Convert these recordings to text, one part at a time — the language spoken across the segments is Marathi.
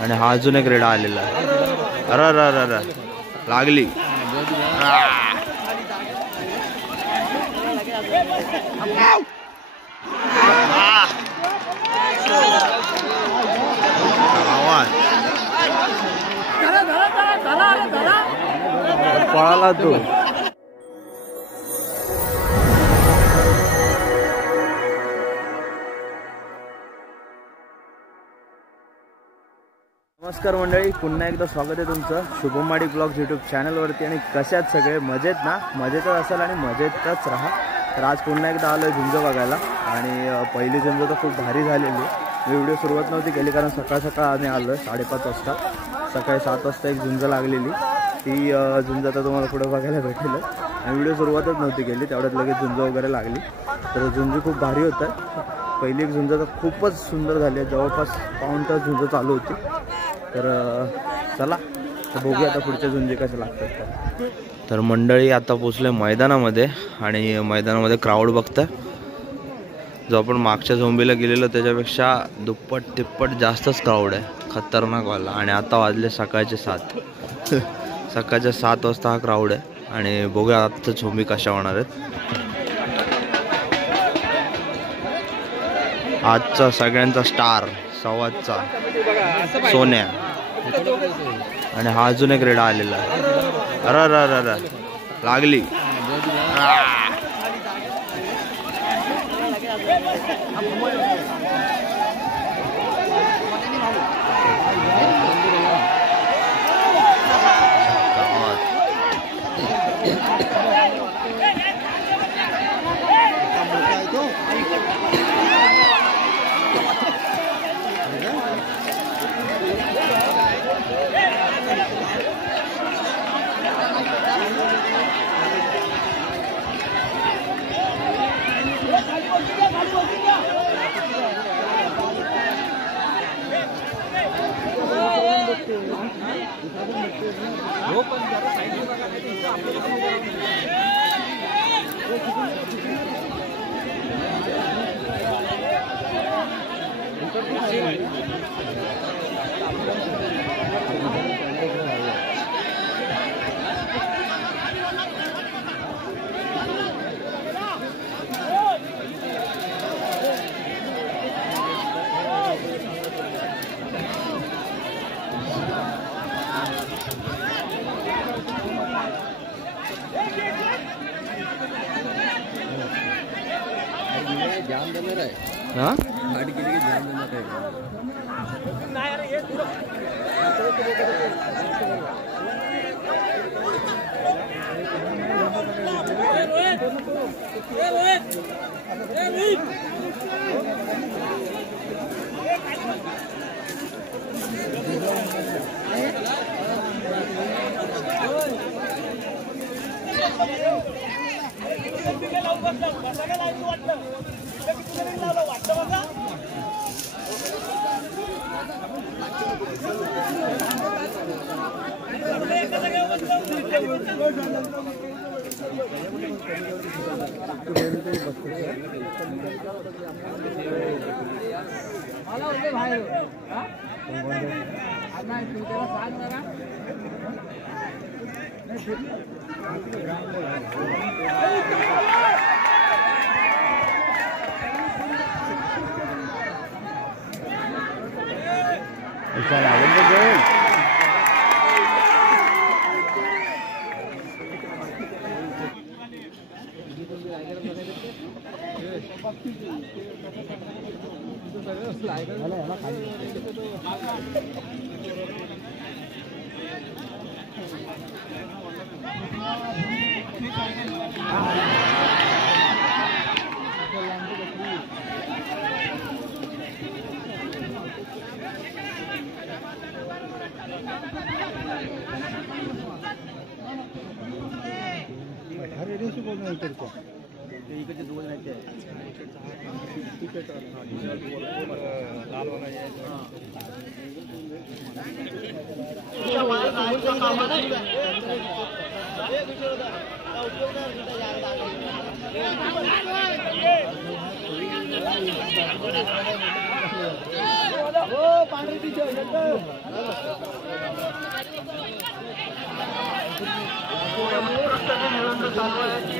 आणि हा अजून एक रेडा आलेला आहे. अरे अरे अरे अरे लागली. पळाला तो. नमस्कार मंडळी, पुन्हा एकदा स्वागत आहे तुमचं शुभम माडिक ब्लॉग्स यूट्यूब चॅनलवरती. आणि कशात सगळे मजेत ना? मजेतच असाल आणि मजेतच राहा. तर आज पुन्हा एकदा आलो आहे झुंज बघायला. आणि पहिली झुंज तर खूप भारी झालेली आहे. मी व्हिडिओ सुरुवात नव्हती केली कारण सकाळ सकाळ आम्ही आलो आहे 5:30 वाजता. सकाळी 7 वाजता एक झुंज लागलेली. ती झुंज आता तुम्हाला पुढे बघायला भेटेल. आणि व्हिडिओ सुरुवातच नव्हती केली, तेवढ्यात लगेच झुंज वगैरे लागली. तर झुंज खूप भारी होतं. पहिली एक झुंज तर खूपच सुंदर झाली आहे. जवळपास पाऊण तास झुंज चालू होती. तर चला बघूया आता पुढच्या झुंजी कशा लागतात. तर मंडळी आता पोचले मैदानामध्ये. आणि मैदानामध्ये क्राऊड बघता, जो आपण मागच्या झोंबीला गेलेलो त्याच्यापेक्षा दुप्पट तिप्पट जास्तच क्राऊड आहे. खतरनाक वाला. आणि आता वाजले सकाळचे 7. सकाळच्या 7 वाजता हा क्राऊड आहे. आणि बघूया आता झोंबी कशा होणार आहेत. आजचा सगळ्यांचा स्टार संवादचा सोन्या. आणि हा अजून एक रेडा आलेला आहे. अरे अरे अरे अरे लागली. जाम देणार आहे. हाँ गाड़ी के लिए जाम देना है.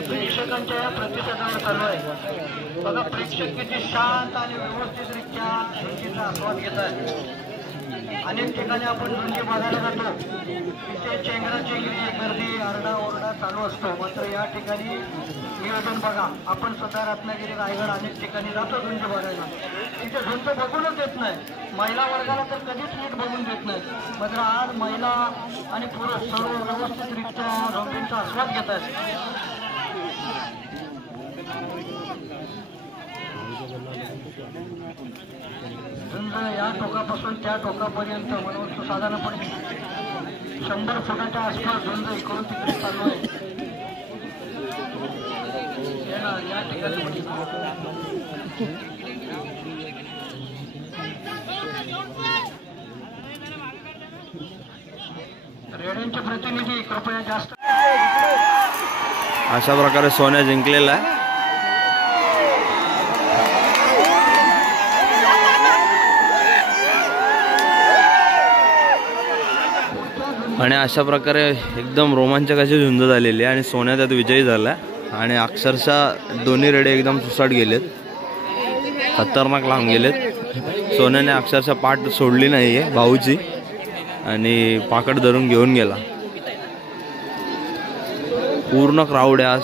प्रेक्षकांच्या या प्रतिसादावर चालू आहे बघा. प्रेक्षक किती शांत आणि व्यवस्थितरित्या झुंजीचा आस्वाद घेत आहेत. अनेक ठिकाणी आपण झुंजी बघायला जातो, तिथे चेंगराचेंगरी गर्दी आरडाओरडा चालू असतो. मात्र या ठिकाणी नियोजन बघा. आपण सुद्धा रत्नागिरी रायगड अनेक ठिकाणी जातो झुंजी बघायला, तिथे झुंज बघूनच देत नाही. महिला वर्गाला तर कधीच नीट बघून देत नाही. मात्र आज महिला आणि पुरुष सर्व व्यवस्थितरित्या झुंजींचा आस्वाद घेत आहेत. झुंज या टोकापासून त्या टोकापर्यंत म्हणून साधारणपणे 100 फुटाच्या आसपास झुंज इकडून तिकडे चालू आहे. या ठिकाणी रेड्यांचे प्रतिनिधी कृपया जास्त. अशा प्रकारे सोन्या जिंकलेला आहे. आणि अशा प्रकारे एकदम रोमांचक अशी झुंज झालेली आहे आणि सोन्या त्यात विजयी झाला. आणि अक्षरशः दोन्ही रेडे एकदम सुसाट गेलेत, खतरनाक लांब गेलेत. सोन्याने अक्षरशः पाठ सोडली नाही आहे भाऊची आणि पाकड धरून घेऊन गेला. पूर्ण क्राऊड आहे आज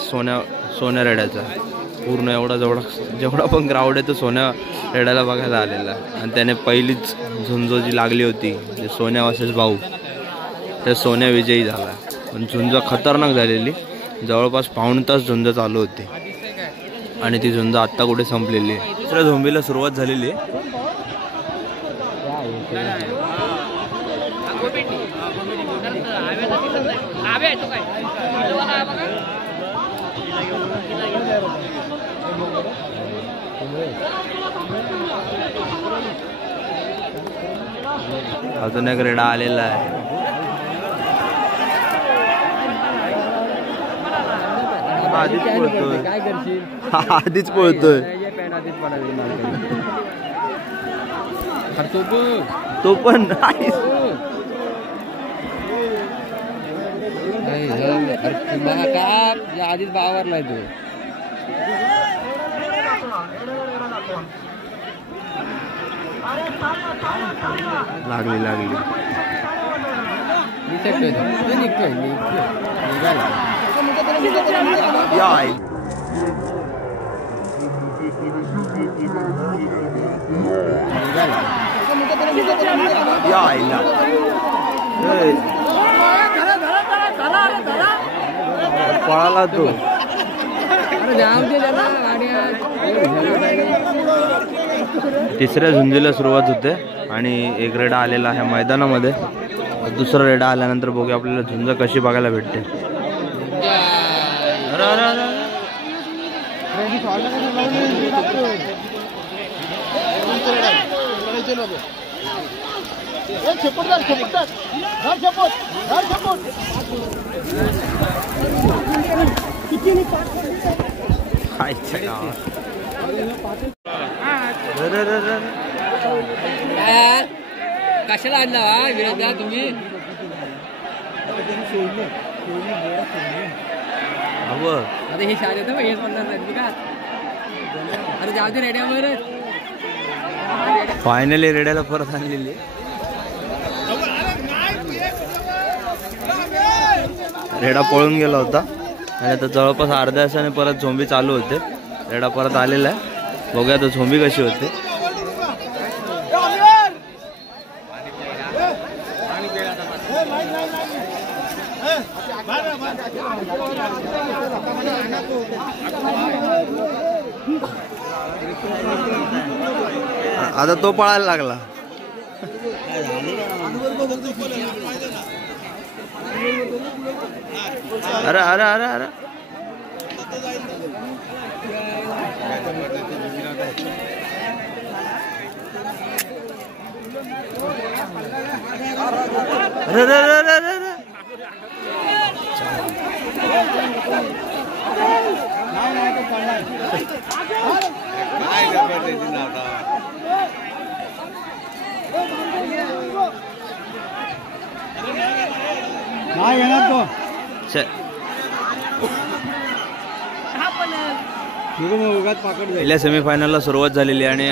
सोन्या रेड्याचा. पूर्ण एवढा जेवढा पण क्राऊड आहे तो सोन्या रेड्याला बघायला आलेला आहे. आणि त्याने पहिलीच झुंज जी लागली होती जे सोन्या वर्सेस भाऊ, त्या सोन्या विजयी झाला. पण झुंज खतरनाक झालेली, जवळपास पाऊण तास झुंज चालू होती आणि ती झुंज आत्ता कुठे संपलेली आहे. दुसऱ्या झोंबीला सुरुवात झालेली आहे. अजून एक रेडा आलेला आहे. आधीच पळतोय, आधीच पळतोय. तो पण नाही. आधीच बावरलाय तो. लागली पळाला तो. तिसऱ्या झुंजीला सुरुवात होते आणि एक रेडा आलेला आहे मैदानामध्ये. दुसरा रेडा आल्यानंतर बघूया आपल्याला झुंज कशी बघायला भेटते. कशाला आणला विरोधा तुम्ही? आता हे शाळेत हेच म्हणणार का? अरे जाऊ दे रेड्यावर. फायनली रेड्याला परत आणलेली. रेडा पळून गेला होता आणि आता जवळपास अर्ध्या तासाने परत झोंबी चालू होते. रेडा परत आलेला आहे, बघूया तर झोंबी कशी होते. आता तो पळायला लागला. अरे अरे अरे अरे पहिल्या सेमीफायनलला सुरुवात झालेली आणि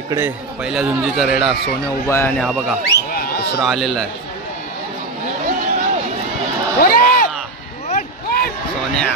इकडे पहिल्या झुंजीचा रेडा सोन्या उभा आहे आणि हा बघा दुसरा आलेला आहे सोन्या.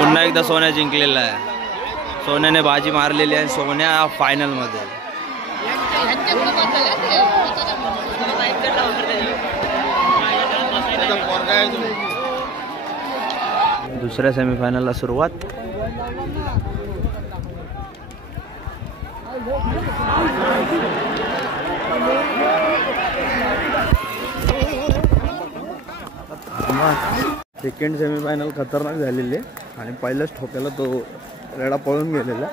पुन्हा एकदा सोन्या जिंकलेला आहे. सोन्याने बाजी मारलेली आहे. सोन्या फायनल मध्ये. दुसऱ्या सेमीफायनलला सुरुवात. सेकंड सेमीफायनल खतरनाक झालेली आणि पहिल्याच ठोक्याला तो रेडा पळून गेलेला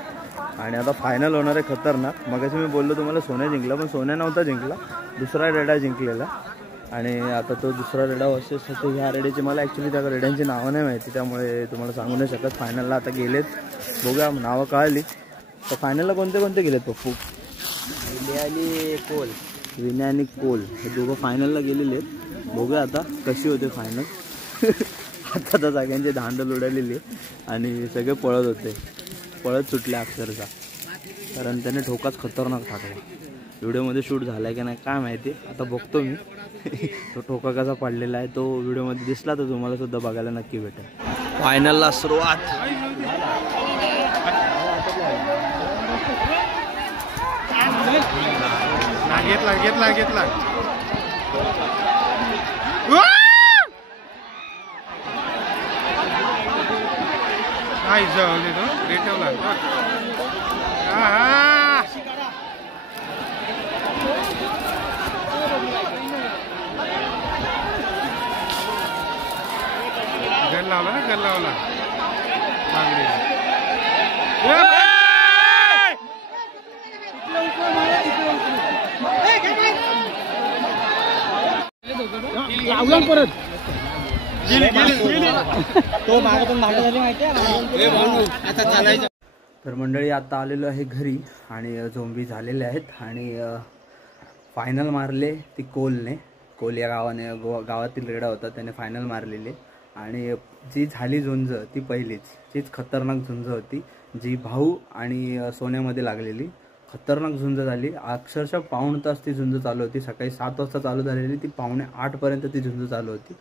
आणि आता फायनल होणार आहे खतरनाक. मगाशी मी बोललो तुम्हाला सोन्या जिंकला पण सोन्या नव्हता जिंकला, दुसरा रेडा जिंकलेला आणि आता तो दुसरा रेडा वर्सेस होतो. ह्या रेड्याची मला ॲक्च्युली त्या रेड्यांची नावं नाही माहिती त्यामुळे तुम्हाला सांगू नाही शकत. फायनलला आता गेलेत, बघूया नावं कळली. तर फायनलला कोणते कोणते गेलेत पप्पू? विनय आणि कोल. विनय आणि कोल हे दोघं फायनलला गेलेले आहेत. बघूया आता कशी होते फायनल. आता तर सगळ्यांची धांदल उडालेली आणि सगळे पळत होते, पळत सुटले अक्षरशः, कारण त्याने ठोकाच खतरनाक टाकला. व्हिडिओमध्ये शूट झाला आहे की नाही काय माहिती, आता बघतो मी. तो ठोका कसा पडलेला आहे तो व्हिडिओमध्ये दिसला तर तुम्हाला सुद्धा बघायला नक्की भेटेल. फायनलला सुरुवात. घेतला गल्लावला परत तर मंडळी आता आलेलो आहे घरी आणि झोंबी झालेले आहेत आणि फायनल मारले ती कोलने. कोल या गावातील रेडा होता त्याने फायनल मारलेली आणि जी झाली झुंज ती पहिलीच, तीच खतरनाक झुंज होती जी भाऊ आणि सोन्यामध्ये लागलेली. खतरनाक झुंज झाली. अक्षरशः पाऊण तास ती झुंज चालू होती. सकाळी 7 वाजता चालू झालेली ती 7:45 ती झुंज चालू होती.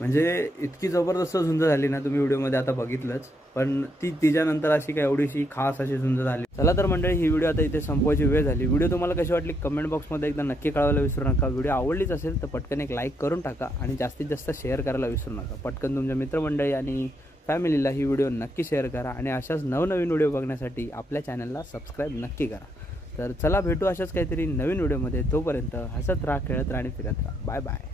म्हणजे इतकी जबरदस्त झुंज झाली ना, तुम्ही व्हिडिओमध्ये आता बघितलंच. पण ती तिच्यानंतर अशी काय एवढीशी खास अशी झुंज झाली. चला तर मंडळी ही व्हिडिओ आता इथे संपवायची वेळ झाली. व्हिडिओ तुम्हाला कशी वाटली कमेंट बॉक्समध्ये एकदा नक्की कळवायला विसरू नका. व्हिडिओ आवडलीच असेल तर पटकन एक लाईक करून टाका आणि जास्तीत जास्त शेअर करायला विसरू नका. पटकन तुमच्या मित्रमंडळी आणि फॅमिलीला ही व्हिडिओ नक्की शेअर करा आणि अशाच नवनवीन व्हिडिओ बघण्यासाठी आपल्या चॅनलला सबस्क्राईब नक्की करा. तर चला भेटू अशाच काहीतरी नवीन व्हिडिओमध्ये. तोपर्यंत हसत राहा, खेळत राहा आणि फिरत राहा. Bye bye.